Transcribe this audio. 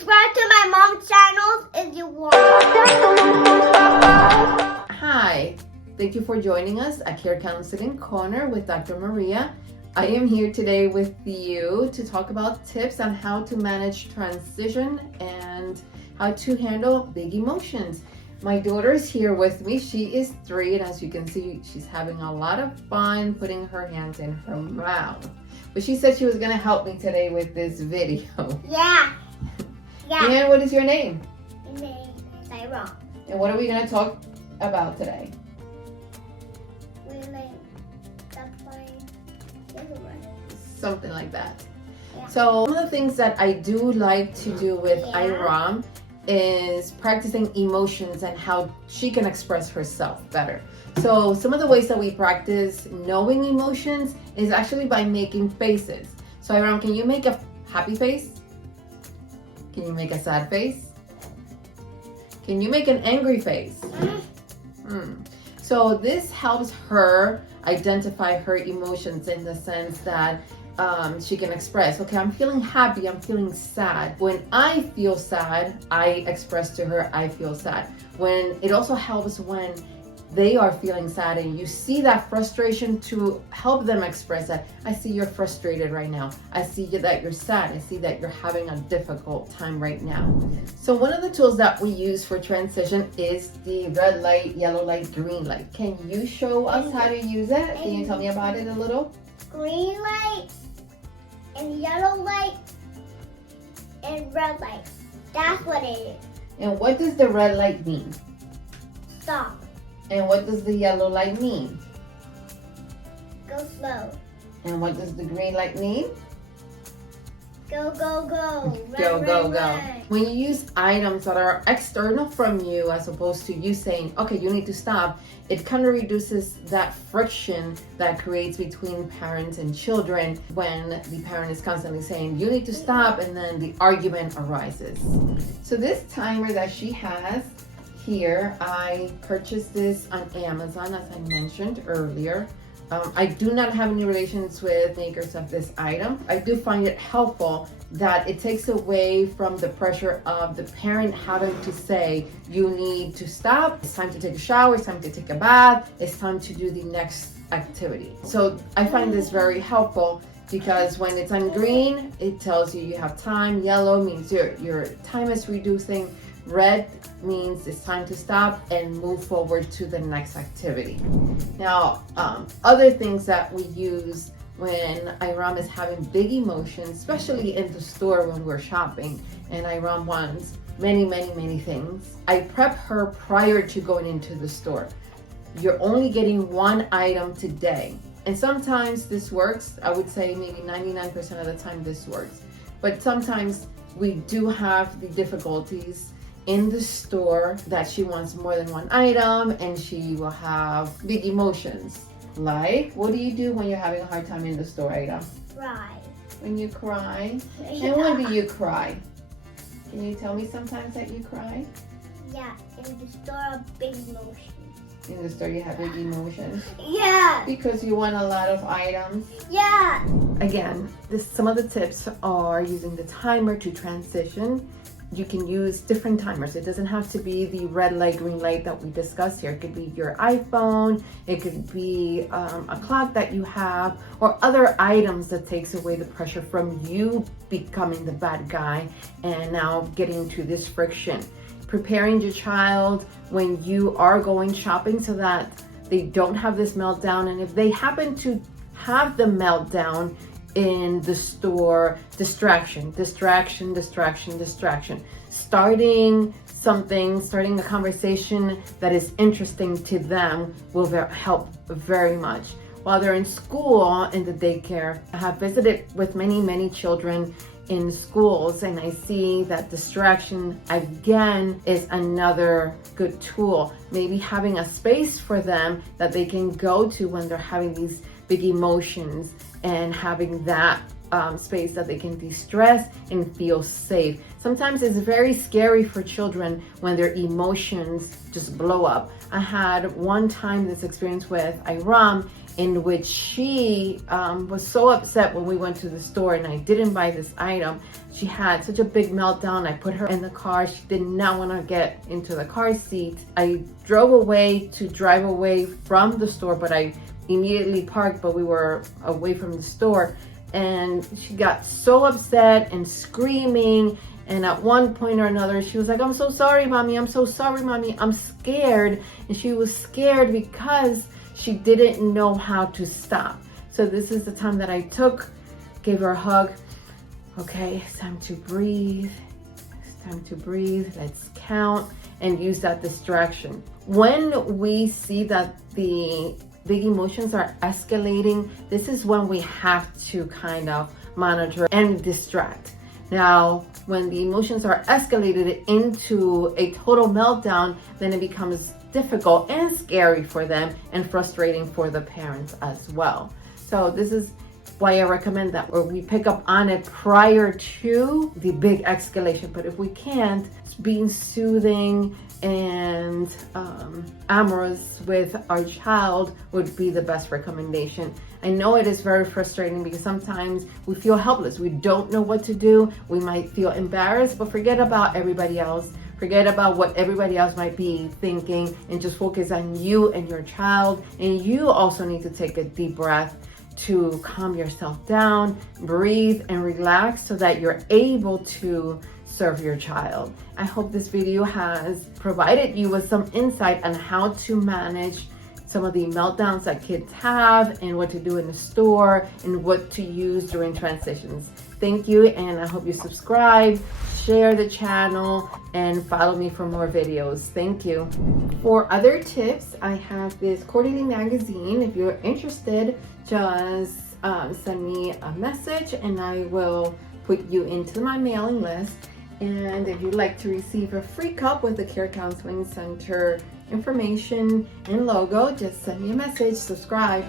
subscribe to my mom's channel if you want. Hi, thank you for joining us at Care Counseling Corner with Dr. Maria. I am here today with you to talk about tips on how to manage transition and how to handle big emotions. My daughter is here with me. She is 3, and as you can see, she's having a lot of fun putting her hands in her mouth. But she said she was going to help me today with this video. Yeah. And what is your name? My name is Tyrone. And what are we going to talk about today? Something like that. Yeah. So one of the things that I do like to do with Iram is practicing emotions and how she can express herself better. So some of the ways that we practice knowing emotions is actually by making faces. So Iram, can you make a happy face? Can you make a sad face? Can you make an angry face? So this helps her identify her emotions in the sense that she can express, okay, I'm feeling happy, I'm feeling sad. When I feel sad, I express to her, I feel sad. When it also helps when they are feeling sad and you see that frustration to help them express that. I see you're frustrated right now. I see that you're sad. I see that you're having a difficult time right now. So one of the tools that we use for transition is the red light, yellow light, green light. Can you show us how to use it? Can you tell me about it a little? Green light and yellow light and red light. That's what it is. And what does the red light mean? Stop. And what does the yellow light mean? Go slow. And what does the green light mean? Go, go, go. Go, Run, go, run, go. run. When you use items that are external from you as opposed to you saying, okay, you need to stop, it kind of reduces that friction that creates between parents and children when the parent is constantly saying, you need to stop, and then the argument arises. So this timer that she has here, I purchased this on Amazon, as I mentioned earlier. I do not have any relations with makers of this item. I do find it helpful that it takes away from the pressure of the parent having to say, you need to stop, it's time to take a shower, it's time to take a bath, it's time to do the next activity. So I find this very helpful because when it's on green, it tells you you have time. Yellow means your time is reducing. Red means it's time to stop and move forward to the next activity. Now, other things that we use when Iram is having big emotions, especially in the store when we're shopping, and Iram wants many things, I prep her prior to going into the store. You're only getting one item today. And sometimes this works. I would say maybe 99% of the time this works. But sometimes we do have the difficulties in the store that she wants more than one item and she will have big emotions. Like, what do you do when you're having a hard time in the store, Ada? Cry. When you cry? And when do you cry? Can you tell me sometimes that you cry? Yeah, in the store, big emotions. In the store you have big emotions? Yeah. Because you want a lot of items? Yeah. Again, some of the tips are using the timer to transition. You can use different timers. It doesn't have to be the red light, green light that we discussed here. It could be your iPhone, it could be a clock that you have, or other items that takes away the pressure from you becoming the bad guy and now getting to this friction. Preparing your child when you are going shopping so that they don't have this meltdown, and if they happen to have the meltdown in the store, distraction. Starting a conversation that is interesting to them will help very much. While they're in school, in the daycare, I have visited with many children in schools, and I see that distraction again is another good tool. Maybe having a space for them that they can go to when they're having these big emotions, and having that space that they can de-stress and feel safe. Sometimes it's very scary for children when their emotions just blow up. I had one time this experience with Iram, in which she was so upset when we went to the store and I didn't buy this item. She had such a big meltdown. I put her in the car. She did not want to get into the car seat. I drove away to drive away from the store, but I immediately parked, but we were away from the store. And she got so upset and screaming. And at one point or another, she was like, I'm so sorry, mommy. I'm so sorry, mommy. I'm scared. And she was scared because she didn't know how to stop. So this is the time that I gave her a hug. Okay, it's time to breathe. It's time to breathe. Let's count and use that distraction. When we see that the big emotions are escalating, this is when we have to kind of monitor and distract. Now, when the emotions are escalated into a total meltdown, then it becomes difficult and scary for them and frustrating for the parents as well. So this is why I recommend that we pick up on it prior to the big escalation. But if we can't, being soothing and amorous with our child would be the best recommendation. I know it is very frustrating because sometimes we feel helpless. We don't know what to do. We might feel embarrassed, but forget about everybody else. Forget about what everybody else might be thinking and just focus on you and your child. And you also need to take a deep breath to calm yourself down, breathe and relax so that you're able to serve your child. I hope this video has provided you with some insight on how to manage some of the meltdowns that kids have and what to do in the store and what to use during transitions. Thank you, and I hope you subscribe, share the channel, and follow me for more videos. Thank you. For other tips, I have this quarterly magazine. If you're interested, just send me a message and I will put you into my mailing list. And if you'd like to receive a free cup with the Care Counseling Center information and logo, just send me a message, subscribe.